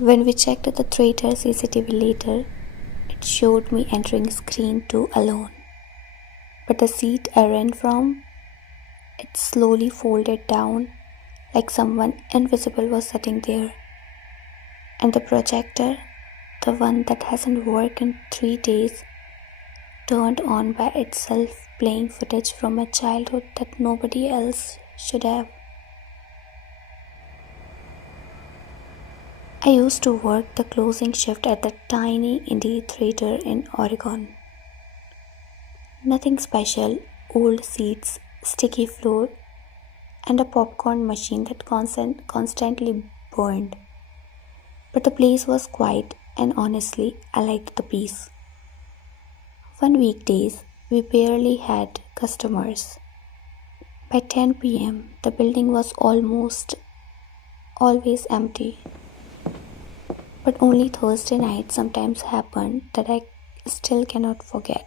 When we checked the theater CCTV later, it showed me entering screen 2 alone. But the seat I ran from, it slowly folded down like someone invisible was sitting there. And the projector, the one that hasn't worked in 3 days, turned on by itself, playing footage from my childhood that nobody else should have. I used to work the closing shift at the tiny indie theater in Oregon. Nothing special, old seats, sticky floor, and a popcorn machine that constantly burned. But the place was quiet, and honestly, I liked the peace. One weekdays, we barely had customers. By 10 p.m., the building was almost always empty. But only Thursday night sometimes happened that I still cannot forget.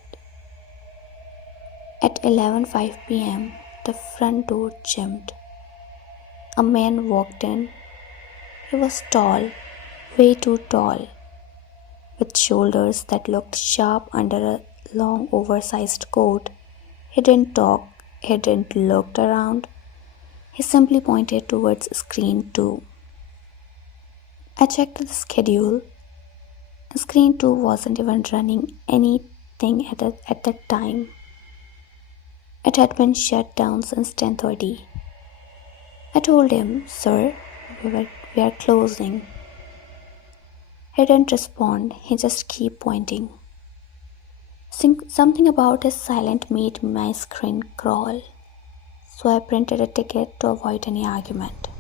At 11:05 p.m., the front door jammed. A man walked in. He was tall, way too tall, with shoulders that looked sharp under a long oversized coat. He didn't talk, he didn't look around. He simply pointed towards screen 2. I checked the schedule. Screen 2 wasn't even running anything at that time. It had been shut down since 10:30. I told him, "Sir, we are closing." He didn't respond, he just kept pointing. Something about his silence made my skin crawl, so I printed a ticket to avoid any argument.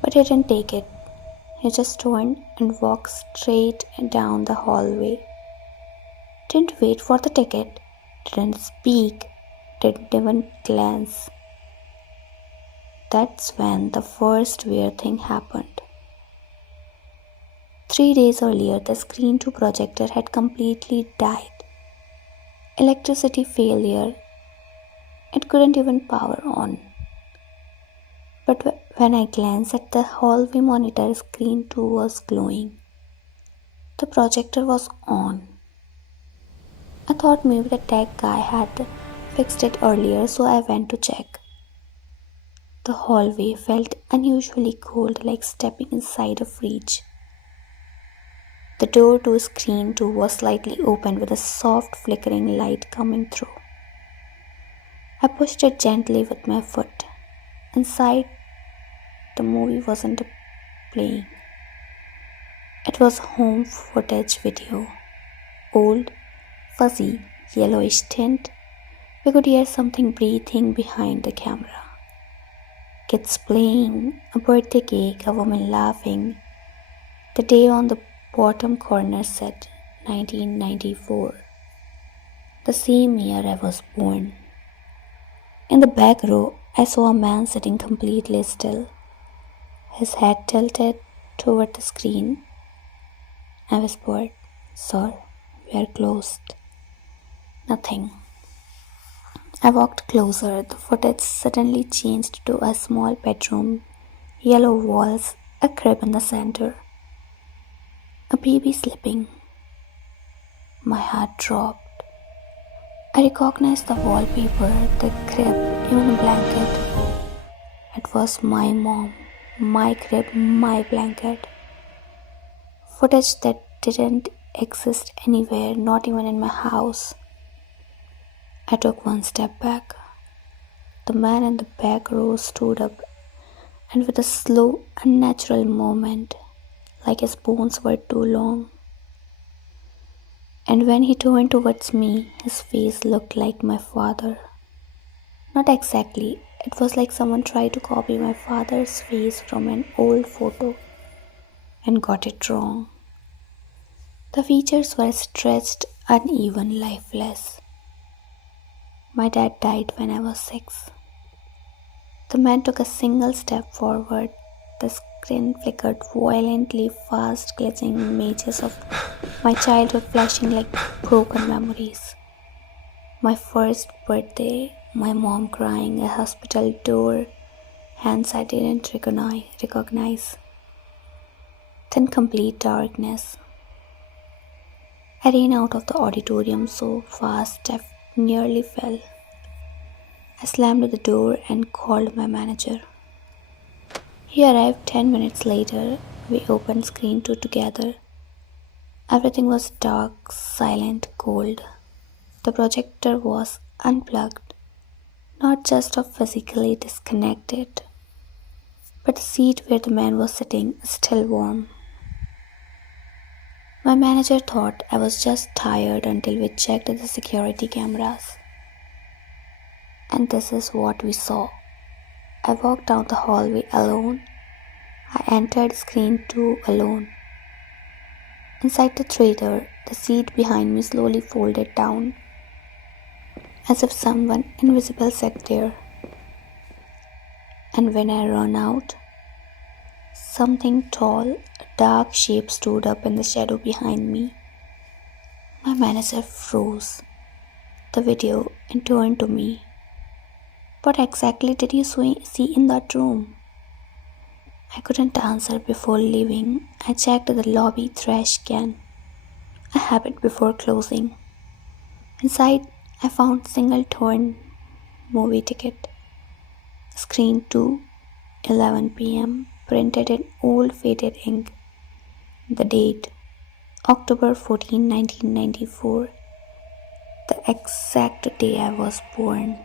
But he didn't take it. He just turned and walked straight down the hallway. Didn't wait for the ticket, didn't speak, didn't even glance. That's when the first weird thing happened. 3 days earlier, the screen 2 projector had completely died. Electricity failure. It couldn't even power on. But when I glanced at the hallway monitor, screen 2 was glowing. The projector was on. I thought maybe the tech guy had fixed it earlier, so I went to check. The hallway felt unusually cold, like stepping inside a fridge. The door to screen 2 was slightly open with a soft flickering light coming through. I pushed it gently with my foot. Inside, the movie wasn't playing. It was home footage video. Old, fuzzy, yellowish tint. We could hear something breathing behind the camera. Kids playing, a birthday cake, a woman laughing. The day on the bottom corner said 1994. The same year I was born. In the back row, I saw a man sitting completely still, his head tilted toward the screen. I whispered, "Sir, we are closed." Nothing. I walked closer. The footage suddenly changed to a small bedroom, yellow walls, a crib in the center, a baby sleeping. My heart dropped. I recognized the wallpaper, the crib, even a blanket. It was my mom, my crib, my blanket. Footage that didn't exist anywhere, not even in my house. I took one step back. The man in the back row stood up, and with a slow, unnatural movement, like his bones were too long. And when he turned towards me, his face looked like my father. Not exactly. It was like someone tried to copy my father's face from an old photo and got it wrong. The features were stretched, uneven, lifeless. My dad died when I was 6. The man took a single step forward. The screen flickered violently, fast, glitching images of my childhood flashing like broken memories. My first birthday, my mom crying, a hospital door, hands I didn't recognize. Then complete darkness. I ran out of the auditorium so fast I nearly fell. I slammed the door and called my manager. He arrived 10 minutes later. We opened screen 2 together. Everything was dark, silent, cold. The projector was unplugged, not just physically disconnected, but the seat where the man was sitting is still warm. My manager thought I was just tired until we checked the security cameras. And this is what we saw. I walked down the hallway alone. I entered screen 2 alone. Inside the theater, the seat behind me slowly folded down, as if someone invisible sat there. And when I ran out, something tall, a dark shape stood up in the shadow behind me. My manager froze the video and turned to me. What exactly did you see in that room? I couldn't answer before leaving. I checked the lobby trash can, a habit before closing. Inside, I found single torn movie ticket. Screen 2, 11 p.m. printed in old faded ink. The date, October 14, 1994. The exact day I was born.